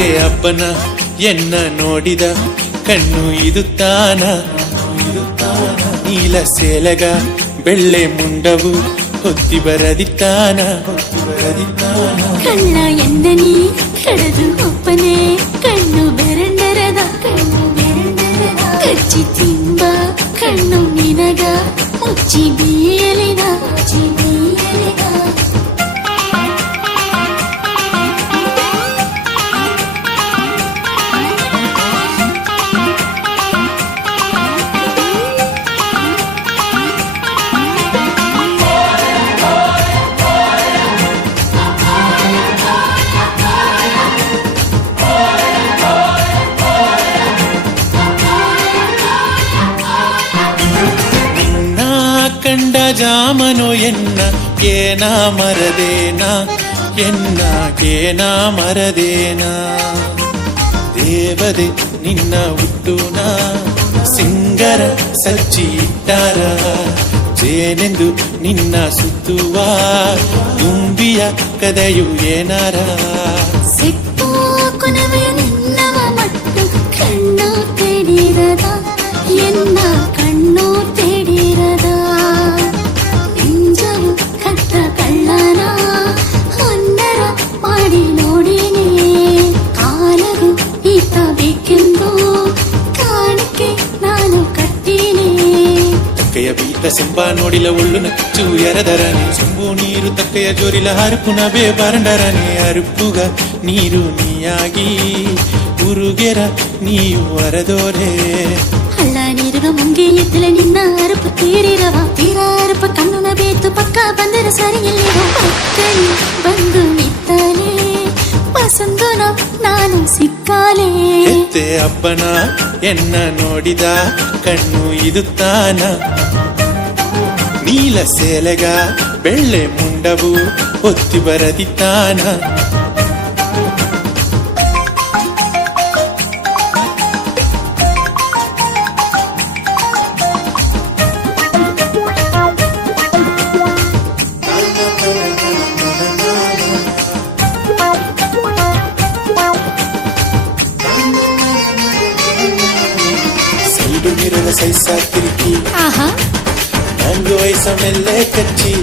ಎತ್ತೆ ಅಪ್ಪನ ಎನ್ನ ನೋಡಿದ ಕಣ್ಣು ಇದು ತಾನ ನೀಲ ಸೇಲಗ ಬೆಳ್ಳೆ ಮುಂಡವು ಹೊತ್ತಿ ಬರದಿತ್ತಾನ ಕಳ್ಳ ಎಂದನಿ ಕಡದು ಒಪ್ಪನೆ ಕಣ್ಣು ಬೆರಂಡರದ ಕಚ್ಚಿ ತಿಂಬ ಕಣ್ಣು ನಿನಗ ಮುಚ್ಚಿ ಬೀಯಲಿನ ಕಂಡ ಜಾಮನು ಎನ್ನ ಏನ ಮರದೇನ ಎನ್ನ ಏನ ಮರದೇನ ದೇವದೆ ನಿನ್ನ ಹುಟ್ಟುನ ಸಿಂಗರ ಸಜ್ಜಿ ಇಟ್ಟಾರ ಜೇನೆಂದು ನಿನ್ನ ಸುತ್ತುವ ತುಂಬಿಯ ಕದೆಯು ಏನಾರ ಸಿಟ್ಟು ಕೊನವೆಯ ನಿನ್ನವ ಮಟ್ಟು ಕಣ್ಣು ತೆಡಿರದ ಎನ್ನ ಕಣ್ಣು ತೆಡಿರದ ನೆಂಜವು ಕಟ್ಟ ಕಳ್ಳನ ಹೊನ್ನರ ಮಾಡಿ ನೋಡಿನೇ ಕಾಲರು ಈತ ಬೇಕೆಂದು ಕಾಣಿಕೆ ನಾನು ಕಟ್ಟಿನೇ ತಕ್ಕೆಯ ಬೀತ ಸೆಂಬ ನೋಡಿಲ ಒಳ್ಳುನ ಕಿಚ್ಚು ಎರದರನೆ ಸೊಂಬು ನೀರು ತಕ್ಕೆಯ ಜೋರಿಲ ಹರುಪುನ ಬೇಬಾರಂಡರನೆ ಅರುಪುಗ ನೀರು ನೀಯಾಗಿ ಉರುಗೆರ ನೀಯು ಅರದೋರೆ ಹಳ್ಳ ನೀರುಗ ಮುಂಗೆ ಎತ್ತಲ ನಿನ್ನ ಅರುಪು ತೀರಿರವ ತೀರ ಅರುಪ ಕಣ್ಣುನ ಬೇತು ಪಕ್ಕ ಬಂದರ ಸರಿಯಿಲ್ಲಿವ ಪಕ್ಕಲಿ ಬಂದು ನಿತ್ತಲೆ ಪಸಂದುನ ನಾನು ಸಿಕ್ಕಾಲೆ ಎತ್ತೆ ಅಪ್ಪನ ಎನ್ನ ನೋಡಿದ ಕಣ್ಣು ಇದು ತಾನ ನೀಲ ಸೇಲೆಗ ಬೆಳ್ಳೆ ಮುಂಡವು ಹೊತ್ತಿ ಬರದಿತ್ತಾನ ಸೈಡು ಮಿರರ ಸೈಸ ತಿರುಗಿ ಮ್ಯಾಂಗೋ ಐಸ ಮೆಲ್ಲೆ ಕಚ್ಚಿ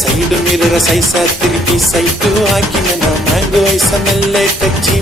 ಸೈಡು ಮಿರರ ಸೈಸ ತಿರುಗಿ ಸೈಟು ಹಾಕಿ ನನ್ನ ಮ್ಯಾಂಗೋ ಐಸ ಮೆಲ್ಲೆ ಕಚ್ಚಿ